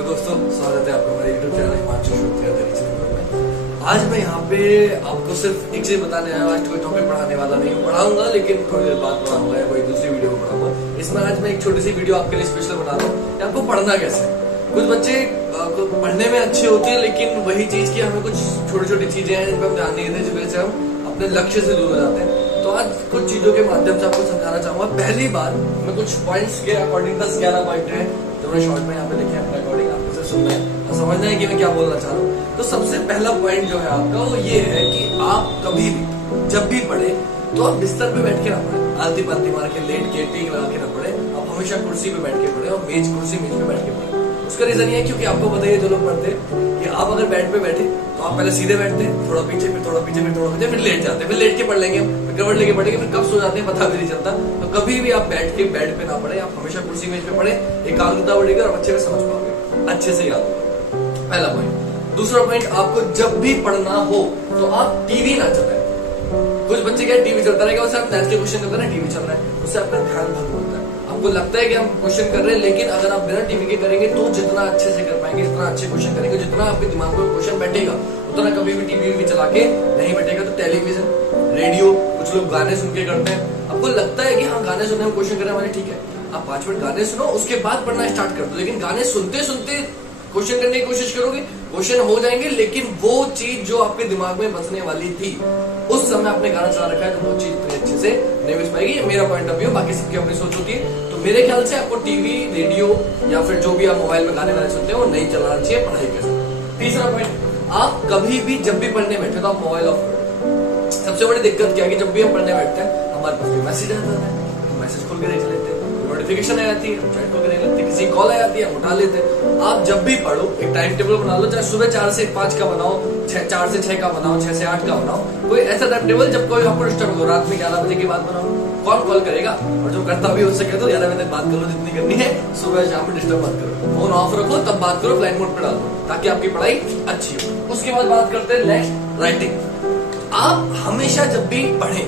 Hello दोस्तों, स्वागत है आपका मेरे यूट्यूब चैनल हिमांशु श्रोत्रिया में। आज मैं यहाँ पे आपको सिर्फ एक चीज बताने आया हूँ। आज कोई टॉपिक पढ़ाने वाला नहीं हूँ, पढ़ाऊंगा लेकिन थोड़ी देर बाद पढ़ाऊंगा या कोई दूसरी वीडियो में पढ़ाऊंगा। इसमें आज मैं एक छोटी सी वीडियो आपके लिए स्पेशल बना रहा हूँ कि आपको पढ़ना कैसे। कुछ बच्चे पढ़ने में अच्छे होते हैं, लेकिन वही चीज की हमें कुछ छोटी छोटी चीजें हैं जिन पर हम ध्यान नहीं देते, जिस वजह से हम अपने लक्ष्य से दूर हो जाते हैं। तो आज कुछ चीजों के माध्यम से आपको समझाना चाहूंगा। पहली बार मैं कुछ पॉइंट्स के अकॉर्डिंग 10-11 पॉइंट है जो मैं शॉर्ट में यहाँ पे लिखे हैं, अकॉर्डिंग आपको सिर्फ सुनना है और समझना है कि मैं क्या बोलना चाह रहा हूँ। तो सबसे पहला पॉइंट जो है आपका वो ये है कि आप कभी भी जब भी पढ़े तो आप बिस्तर पे बैठ के ना पढ़े, आलती पालती मार के लेट के टीक लगा के ना पढ़े। आप हमेशा कुर्सी पे बैठ के पढ़े और मेज पे बैठ के पढ़े। उसका रीजन ये है क्योंकि आपको पता है जो लोग पढ़ते हैं कि आप अगर बेड पे बैठे तो आप पहले सीधे बैठते हैं, थोड़ा पीछे फिर थोड़ा पीछे फिर थोड़ा पीछे, फिर लेट जाते हैं, फिर लेट के पढ़ लेंगे, फिर कवर लेके पढ़ेंगे, फिर कब सो जाते हैं पता भी नहीं चलता। तो कभी भी आप बैठ के बेड पे ना पढ़े, आप हमेशा कुर्सी मेज पे पढ़े, एकाग्रता बढ़ेगी और अच्छे से समझ पाओगे, अच्छे से याद होगा। पहला पॉइंट। दूसरा पॉइंट, आपको जब भी पढ़ना हो तो आप टीवी ना चलाएं। कुछ बच्चे क्या टीवी चलता रहेगा, उससे आप मैथ के क्वेश्चन करते हैं, टीवी चल रहा है, उससे आपका ध्यान भंग होता है। आपको लगता है कि हम क्वेश्चन कर रहे हैं, लेकिन अगर आप बिना टीवी के करेंगे तो जितना अच्छे से कर पाएंगे, जितना अच्छे क्वेश्चन करेंगे, जितना आपके दिमाग में क्वेश्चन बैठेगा, उतना कभी भी टीवी भी चला के नहीं बैठेगा। तो टेलीविजन, रेडियो, कुछ लोग गाने सुन के करते हैं। आपको लगता है कि हाँ गाने सुनने में क्वेश्चन करने वाले, ठीक है, आप 5 मिनट गाने सुनो, उसके बाद पढ़ना स्टार्ट कर दो। लेकिन गाने सुनते सुनते क्वेश्चन करने की कोशिश करोगे, क्वेश्चन हो जाएंगे, लेकिन वो चीज जो आपके दिमाग में बचने वाली थी उस समय आपने गाना चला रखा है, तो वो चीज इतने अच्छे से नहीं बच पाएगी। ये मेरा पॉइंट ऑफ व्यू, बाकी सबकी अपनी सोच होती है। तो मेरे ख्याल से आपको टीवी, रेडियो या फिर जो भी आप मोबाइल में गाने वाने सुनते हैं वो नहीं चलाना चाहिए पढ़ाई के साथ। तीसरा पॉइंट, आप कभी भी जब भी पढ़ने बैठे तो आप मोबाइल ऑफ करो। सबसे बड़ी दिक्कत क्या है कि जब भी हम पढ़ने बैठते हैं हमारे पास कोई मैसेज आता है, मैसेज खोल के देख लेते हैं, नोटिफिकेशन आ जाती है, चैट खोल के देख लेते हैं, किसी कॉल आ जाती है, उठा लेते हैं। आप जब भी पढ़ो एक टाइम टेबल बना लो, चाहे सुबह 4 से 5 का बनाओ, 4 से 6 का बनाओ, 6 से 8 का बनाओ, कोई ऐसा टाइम टेबल जब कोई आपको डिस्टर्ब हो, रात में 11 बजे के बाद बनाओ। कौन कॉल करेगा, और जो करता भी हो सके तो 11 बजे तक बात करो जितनी करनी है, सुबह शाम में डिस्टर्ब मत करो, फोन ऑफ रखो, तब बात करो, फ्लाइट मोड पे डाल दो ताकि आपकी पढ़ाई अच्छी हो। उसके बाद बात करते हैं नेक्स्ट, राइटिंग। आप हमेशा जब भी पढ़ें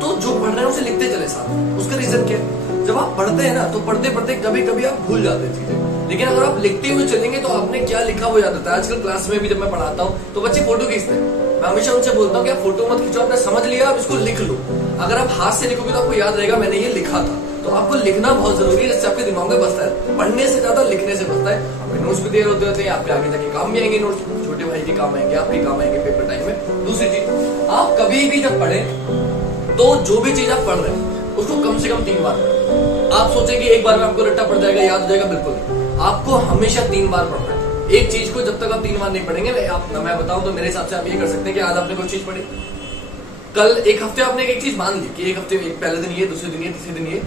तो जो पढ़ रहे हैं उसे लिखते चले साथ। उसका रीजन क्या है, जब आप पढ़ते हैं ना तो पढ़ते पढ़ते कभी कभी आप भूल जाते हैं चीजें, लेकिन अगर आप लिखते हुए चलेंगे तो आपने क्या लिखा वो याद आता है। आजकल क्लास में भी जब मैं पढ़ाता हूँ तो बच्चे फोटो खींचते हैं, मैं हमेशा उनसे बोलता हूँ कि आप फोटो मत खींचो, आपने समझ लिया, आप इसको लिख लो। अगर आप हाथ से लिखोगे तो आपको याद रहेगा मैंने ये लिखा था। तो आपको लिखना बहुत जरूरी है, जिससे आपके दिमाग में बसता है। पढ़ने से ज्यादा लिखने से बसता है। आपके नोट्स भी तैयार होते हैं, आपके आगे जाके काम भी आएंगे, नोट्स छोटे भाई के काम आएंगे, आपके काम आएंगे पेपर टाइम में। दूसरी चीज, आप कभी भी जब पढ़े तो जो भी चीज आप पढ़ रहे हैं उसको कम से कम 3 बार पढ़ें। आप सोचे कि एक बार में आपको रट्टा पड़ जाएगा, याद हो जाएगा, बिल्कुल नहीं। आपको हमेशा 3 बार पढ़ना है एक चीज को। जब तक आप 3 बार नहीं पढ़ेंगे, आप मैं बताऊं तो मेरे हिसाब से आप ये कर सकते हैं कि आज आपने कोई चीज पढ़ी, कल एक हफ्ते आपने एक चीज मान ली कि एक हफ्ते में पहले दिन ये, दूसरे दिन ये, तीसरे दिन ये।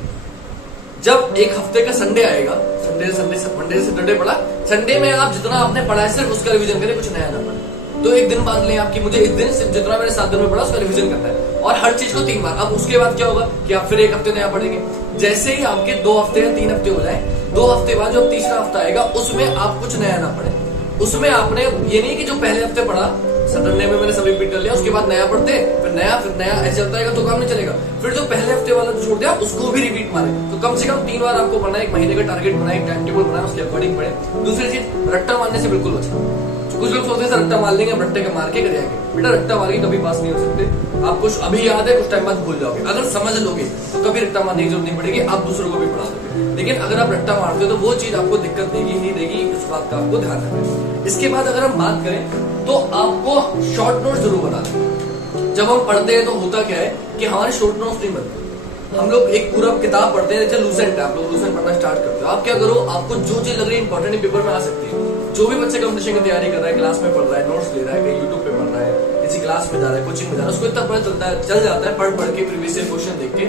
जब एक हफ्ते का संडे आएगा, मंडे से सैटरडे पढ़ा, संडे में आप जितना आपने पढ़ा है सिर्फ उसका रिवीजन करें, कुछ नया ना पढ़े। तो एक दिन बांध लें आपकी, मुझे इस दिन सिर्फ जितना मैंने 7 दिन में पढ़ा उसका रिवीजन करना है, और हर चीज को 3 बार। अब उसके बाद क्या होगा कि आप फिर एक हफ्ते नया पढ़ेंगे। जैसे ही आपके 2 हफ्ते या 3 हफ्ते हो जाए, 2 हफ्ते बाद जो तीसरा हफ्ता आएगा उसमें आप कुछ नया ना पढ़े। उसमें आपने ये नहीं कि जो पहले हफ्ते पढ़ा सैटरडे में मैंने सब रिपीट कर लिया, उसके बाद नया पढ़ते, फिर नया ऐसे चलता रहेगा तो काम नहीं चलेगा। फिर जो पहले हफ्ते वाला जो छोड़ दिया उसको भी रिपीट मारे। तो कम से कम 3 बार आपको पढ़ना है, एक महीने का टारगेट बनाए, एक टाइम टेबल बनाए, उसके अकॉर्डिंग पढ़े। दूसरी चीज, रट्टा मारने से बिल्कुल बचना। कुछ लोग सोचते हैं रट्टा मार लेंगे, रट्टे का मार के कर जाएंगे। बेटा रट्टा मार के कभी पास नहीं हो सकते। आप कुछ अभी याद है, कुछ टाइम बाद भूल जाओगे। अगर समझ लोगे तो कभी रट्टा मारने की जरूरत नहीं पड़ेगी, आप दूसरों को भी पढ़ा दोगे। लेकिन अगर आप रट्टा मारते हो तो वो चीज आपको दिक्कत देगी ही नहीं देगी, इस बात का आपको ध्यान रखना है। इसके बाद अगर हम बात करें तो आपको शॉर्ट नोट जरूर बनाना। जब हम पढ़ते हैं तो होता क्या है कि हमारे शॉर्ट नोट्स नहीं बनते। हम लोग एक पूरा किताब पढ़ते हैं, जैसे लूसेंट है, आप लोग लूसेंट पढ़ना स्टार्ट करते हो। आप क्या करो, आपको जो चीज लग रही है इंपॉर्टेंट पेपर में आ सकती है। जो भी बच्चे कंपटीशन की तैयारी कर रहा है, क्लास में पढ़ रहा है, नोट्स ले रहा है, कहीं यूट्यूब पे पढ़ रहा है, किसी क्लास में जा रहा है, कोचिंग में जा रहा है, उसको इतना पता चल जाता है पढ़ के प्रीवियस ईयर क्वेश्चन देख के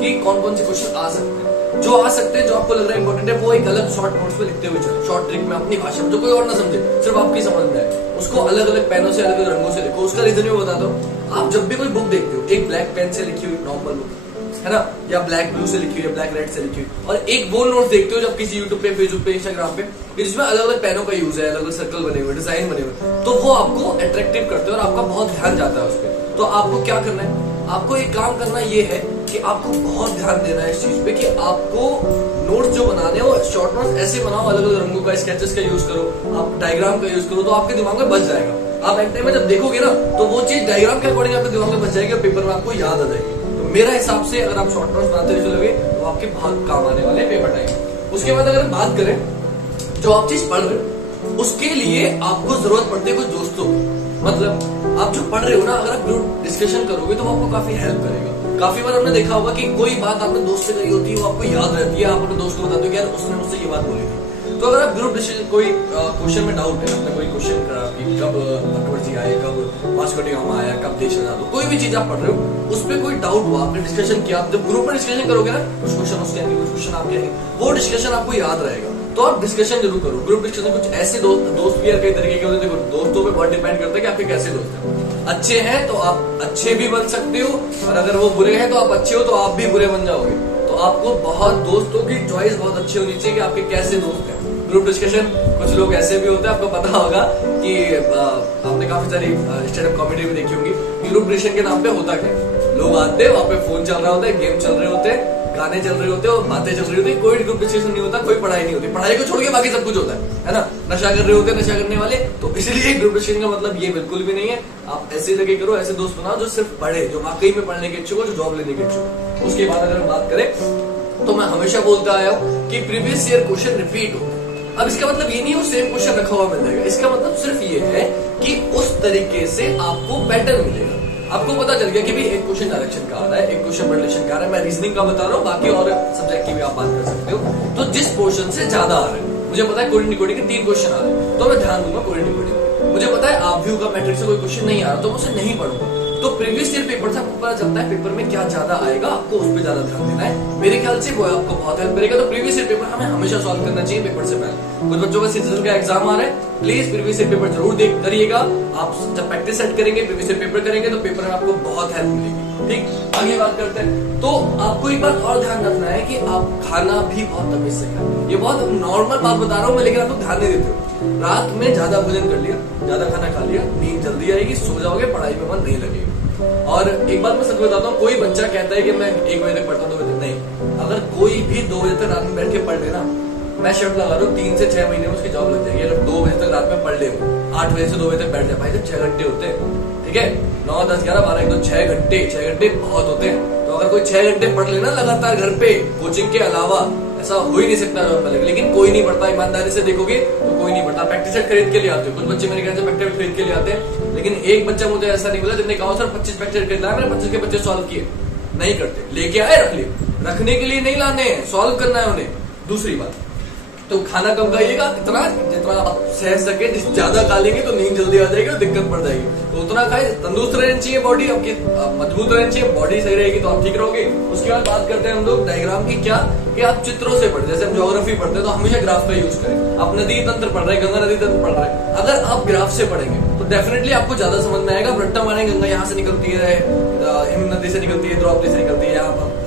कि कौन कौन से क्वेश्चन आ सकते हैं। जो आ सकते हैं, जो आपको लग रहा है इंपॉर्टेंट है, वो एक अलग शॉर्ट नोट्स में लिखते हुए चलो, शॉर्ट ट्रिक में अपनी भाषा में, जो कोई और ना समझे, सिर्फ आपकी समझ में आए, उसको अलग अलग पेनों से, अलग अलग रंगों से लिखो। उसका रीजन भी बता दो। आप जब भी कोई बुक देखते हो, एक ब्लैक पेन से लिखी हुई नॉर्मल बुक है ना, या ब्लैक ब्लू से लिखी हुई, या ब्लैक रेड से लिखी हुई, और एक वो नोट देखते हो जब किसी यूट्यूब पे, फेसबुक पे, इंस्टाग्राम पे, जिसमें अलग अलग पेनों का यूज है, अलग अलग सर्कल बने हुए, डिजाइन बने हुए, तो वो आपको अट्रैक्टिव करते हैं और आपका बहुत ध्यान जाता है उस पर। तो आपको क्या करना है, आपको एक काम करना ये है कि आपको बहुत ध्यान देना है इस चीज पे कि आपको नोट्स जो बनाने हो शॉर्ट नोट्स ऐसे बनाओ, अलग अलग रंगों का, स्केचेस का यूज करो, आप डायग्राम का यूज करो, तो आपके दिमाग में बच जाएगा। आप एक टाइम में जब देखोगे ना तो वो चीज डायग्राम के अकॉर्डिंग आपके दिमाग में बच जाएगी और पेपर में आपको याद आ जाएगी। तो मेरा हिसाब से अगर आप शॉर्ट नोट्स बनाते चलोगे तो आपके बहुत काम आने वाले पेपर टाइम। उसके बाद अगर बात करें जो आप चीज पढ़ रहे हो उसके लिए आपको जरूरत पड़ती है कुछ दोस्तों, मतलब आप जो पढ़ रहे हो ना, अगर आप ग्रुप डिस्कशन करोगे तो वो आपको काफी हेल्प करेगा। काफी बार हमने देखा होगा कि कोई बात आपने दोस्त से करी होती है, वो आपको याद रहती है, आप अपने दोस्त को बताते हो कि यार उसने मुझसे ये बात बोली थी। तो अगर आप ग्रुप डिस्कशन, कोई क्वेश्चन में डाउट है, आपने कोई क्वेश्चन करा कि कब अकबर जी आए, कब वास्को डी गामा आया, कब देश आजाद, कोई भी चीज आप पढ़ रहे हो उस पर कोई डाउट हुआ, आपने डिस्कशन किया, जब ग्रुप में डिस्कशन करोगे ना, कुछ क्वेश्चन उसके आएंगे, कुछ क्वेश्चन आपके आएंगे, वो डिस्कशन आपको याद रहेगा। तो आप डिस्कशन जरूर करो। ग्रुप डिस्कशन कुछ ऐसे दोस्त भी यार कई तरीके के होते हैं। देखो दोस्तों पे बहुत डिपेंड करता है कि आपके कैसे दोस्त हैं। अच्छे हैं तो आप अच्छे भी बन सकते हो, और अगर वो बुरे हैं तो आप अच्छे हो तो आप भी बुरे बन जाओगे। तो आपको बहुत दोस्तों की चॉइस बहुत अच्छी होनी चाहिए कि आपके कैसे दोस्त हैं। ग्रुप डिस्कशन कुछ लोग ऐसे भी होते हैं, आपको पता होगा कि आपने काफी सारी स्टैंड अप कॉमेडी भी देखी होगी। ग्रुप डिस्कशन के नाम पे होता क्या, लोग आते हैं, वहां पे फोन चल रहा होता है, गेम चल रहे होते हैं, गाने चल रहे होते हैं और बातें चल रही होती है, कोई ग्रुप डिस्कशन नहीं होता, कोई पढ़ाई नहीं होती। पढ़ाई को छोड़ के बाकी सब कुछ होता है ना। नशा कर रहे होते हैं नशा करने वाले, तो इसलिए ग्रुप डिस्कशन का मतलब ये बिल्कुल भी नहीं है। आप ऐसी जगह करो, ऐसे दोस्त बनाओ जो सिर्फ पढ़े, जो वाकई में पढ़ने के इच्छुक हो, जो जॉब लेने के इच्छुक हो। उसके बाद अगर बात करें तो मैं हमेशा बोलता आया हूं कि प्रीवियस ईयर क्वेश्चन रिपीट हो। अब इसका मतलब ये नहीं वो सेम क्वेश्चन रखा हुआ मिल जाएगा, इसका मतलब सिर्फ ये है कि उस तरीके से आपको पैटर्न मिलेगा। आपको पता चल गया कि भाई एक क्वेश्चन डायरेक्शन का आ रहा है, एक क्वेश्चन रिलेशन का आ रहा है, मैं रीजनिंग का बता रहा हूँ, बाकी और सब्जेक्ट की भी आप बात कर सकते हो। तो जिस पोर्शन से ज्यादा आ रहा है, मुझे पता है कोडिंग डिकोडिंग के 3 क्वेश्चन आ रहे हैं तो मैं ध्यान दूंगा कोडिंग डिकोडिंग। मुझे पता है आप व्यू का मैट्रिक्स से कोई क्वेश्चन नहीं आ रहा तो मैं उसे नहीं पढ़ूंगा। तो प्रीवियस ईयर पेपर से आपको पता चलता है पेपर में क्या ज्यादा आएगा, आपको उस पर ज्यादा ध्यान देना है। मेरे ख्याल से वो आपको बहुत हेल्प करेगा। तो प्रीवियस ईयर पेपर हमें हमेशा सॉल्व करना चाहिए पेपर से पहले। कुछ बच्चों का सीजन का एग्जाम आ रहा है, प्लीज प्रीवियस ईयर पेपर जरूर देख करिएगा। आप जब प्रैक्टिस सेट करेंगे, प्रीवियस ईयर पेपर करेंगे तो पेपर में आपको बहुत हेल्प मिलेगी। ठीक, आगे बात करते हैं। तो आपको एक बात और ध्यान रखना है कि आप खाना भी बहुत तमीज से खाएं। ये बहुत नॉर्मल बात बता रहा हूँ मैं, लेकिन आप लोग ध्यान नहीं देते हो। रात में ज्यादा भोजन कर लिया, ज्यादा खाना खा लिया, नींद जल्दी आएगी, सो जाओगे, पढ़ाई में मन नहीं लगेगा। और एक बात मैं सच बताता हूँ, कोई बच्चा कहता है कि मैं 1 बजे तक पढ़ता हूँ, 2 बजे तक नहीं। अगर कोई भी 2 बजे तक रात में बैठ के पढ़ लेना, मैं शर्त लगा रहा हूँ 3 से 6 महीने में उसकी जॉब लग जाएगी। अगर 2 बजे तक रात में पढ़ ले, 8 बजे से 2 बजे तक बैठ जाए, भाई तो 6 घंटे होते हैं। ठीक है, 9, 10, 11, 12, 1, 2, 6 घंटे बहुत होते हैं। तो अगर कोई 6 घंटे पढ़ लेना लगातार घर पे कोचिंग के अलावा, ऐसा हो ही नहीं सकता नॉर्मल। लेकिन कोई नहीं पढ़ता, ईमानदारी से देखोगे तो कोई नहीं पढ़ता। प्रैक्टिस सेट खरीद के लिए आते हो, कुछ बच्चे मेरे घर से प्रैक्टिस खरीद के लिए आते हैं, लेकिन एक बच्चा मुझे ऐसा नहीं बोला जिसने कहा सर 25 प्रैक्टिस खरीद लाया, मैंने 25 के 25 सॉल्व किए। नहीं करते, लेके आए रख लिए, रखने के लिए नहीं लाने हैं, सॉल्व करना है उन्हें। दूसरी बात, तो खाना कम खाइएगा, जितना आप सह सके। ज्यादा खा लेंगे तो नींद जल्दी आ जाएगी और दिक्कत पड़ जाएगी। तो उतना खाए, तंदुरुस्त रहनी चाहिए बॉडी आपकी, मजबूत रहनी चाहिए, बॉडी सही रहेगी तो आप ठीक रहोगे। उसके बाद बात करते हैं हम लोग डायग्राम की। क्या कि आप चित्रों से पढ़ते, जैसे हम ज्योग्राफी पढ़ते हैं तो हमेशा ग्राफ का यूज करें। आप नदी तंत्र पढ़ रहे हैं, गंगा नदी तंत्र पढ़ रहे हैं, अगर आप ग्राफ से पढ़ेंगे तो डेफिनेटली आपको ज्यादा समझ में आएगा। रट्टा मारेंगे, गंगा यहाँ से निकलती है, हिम नदी से निकलती है, द्रौपदी से निकलती है, यहाँ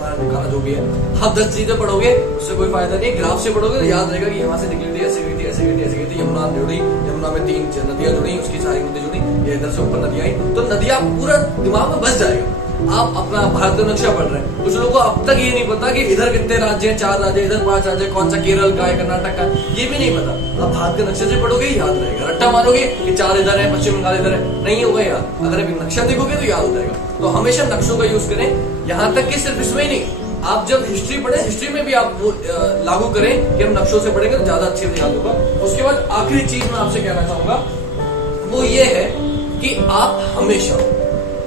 जो भी है। आप 10 चीजें पढ़ोगे उससे कोई फायदा नहीं है। ग्राफ से पढ़ोगे तो याद रहेगा कि यहाँ से निकली थी, ऐसे गई थी, ऐसे गई थी, ऐसे गई थी, यमुना जुड़ी, यमुना में 3 नदियां जुड़ी, उसकी सारी नदी जुड़ी, ये इधर से ऊपर नदियां आई, तो नदियां पूरा दिमाग में बस जाएगा। आप अपना भारत का नक्शा पढ़ रहे हैं, कुछ लोगों को अब तक ये नहीं पता कि इधर कितने राज्य हैं, 4 राज्य, इधर 5 राज्य, कौन सा केरल का है, कर्नाटक का, ये भी नहीं पता। अब भारत के नक्शे से पढ़ोगे याद रहेगा। रट्टा मारोगे कि 4 इधर है, पश्चिम बंगाल इधर है, नहीं होगा याद। अगर अभी नक्शा देखोगे तो याद हो जाएगा। तो हमेशा नक्शों का यूज करें। यहाँ तक कि सिर्फ इसमें ही नहीं, आप जब हिस्ट्री पढ़े, हिस्ट्री में भी आप वो लागू करें कि हम नक्शों से पढ़ेंगे तो ज्यादा अच्छे से याद होगा। उसके बाद आखिरी चीज मैं आपसे कहना चाहूंगा वो ये है कि आप हमेशा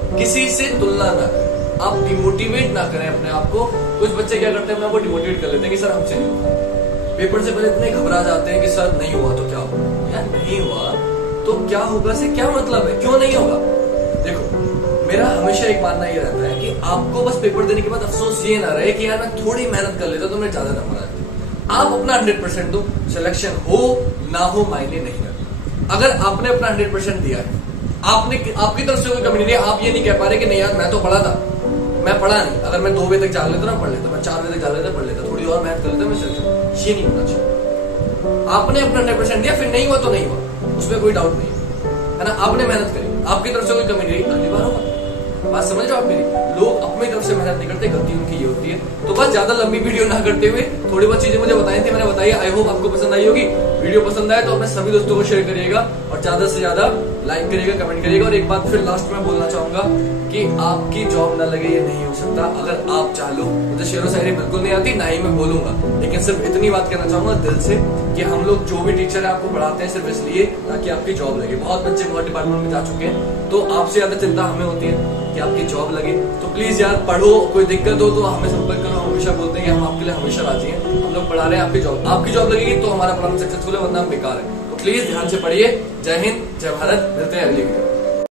किसी से तुलना ना करें, आप डिमोटिवेट ना करें अपने आप को। कुछ बच्चे क्या करते हैं, अपने आप को डिमोटिवेट कर लेते हैं कि सर हमसे नहीं हुआ। पेपर से पहले इतने घबरा जाते हैं कि सर नहीं हुआ तो क्या होगा, यार नहीं हुआ तो क्या होगा से क्या मतलब है, क्यों नहीं होगा। देखो मेरा हमेशा एक मानना ये रहता है कि आपको बस पेपर देने के बाद अफसोस ये ना रहे कि यार मैं थोड़ी मेहनत कर लेता तो मेरे ज्यादा नंबर आते। आप अपना 100% दो, सिलेक्शन हो ना हो मायने नहीं रखता। अगर आपने अपना 100% दिया है, आपने आपकी तरफ से कोई कमी नहीं है, आप ये नहीं कह पा रहे कि नहीं यार मैं तो पढ़ा था, मैं पढ़ा नहीं, अगर मैं 2 बजे तक जाग लेता ना पढ़ लेता, मैं 4 बजे तक जाग लेता पढ़ लेता, थोड़ी और मेहनत कर लेता, मैं सिलेक्शन। ये नहीं होना चाहिए। आपने अपना 100% दिया, फिर नहीं हुआ तो नहीं हुआ, उसमें कोई डाउट नहीं है ना। आपने मेहनत करी, आपकी तरफ से कोई कमी नहीं, अगली बार होगा। बात समझ रहे हो आप मेरी? लोग अपनी तरफ से मेहनत नहीं करते, गलती उनकी ये होती है। तो बस ज्यादा लंबी वीडियो ना करते हुए थोड़ी बहुत चीजें मुझे बताई थी, मैंने बताई। आई होप आपको पसंद आई होगी। वीडियो पसंद आए तो अपने सभी दोस्तों को शेयर करिएगा और ज्यादा से ज्यादा लाइक करिएगा, कमेंट करिएगा। और एक बात फिर लास्ट में बोलना चाहूंगा कि आपकी जॉब ना लगे ये नहीं हो सकता। अगर आप चाहो, मुझे शेरो शायरी बिल्कुल नहीं आती, ना ही मैं बोलूंगा, लेकिन सिर्फ इतनी बात कहना चाहूंगा दिल से कि हम लोग जो भी टीचर है आपको पढ़ाते हैं सिर्फ इसलिए ताकि आपकी जॉब लगे। बहुत बच्चे बहुत डिपार्टमेंट में जा चुके हैं, तो आपसे ज्यादा चिंता हमें होती है कि आपकी जॉब लगे। तो प्लीज यार पढ़ो, कोई दिक्कत हो तो हमें संपर्क करो। हमेशा बोलते हैं कि हम आपके लिए हमेशा राजी हैं। हम लोग पढ़ा रहे हैं, आपकी जॉब लगेगी तो हमारा प्लान सक्सेसफुल है, वरना हम बेकार है। तो प्लीज ध्यान से पढ़िए। जय हिंद, जय भारत, मिलते हैं अगली वीडियो।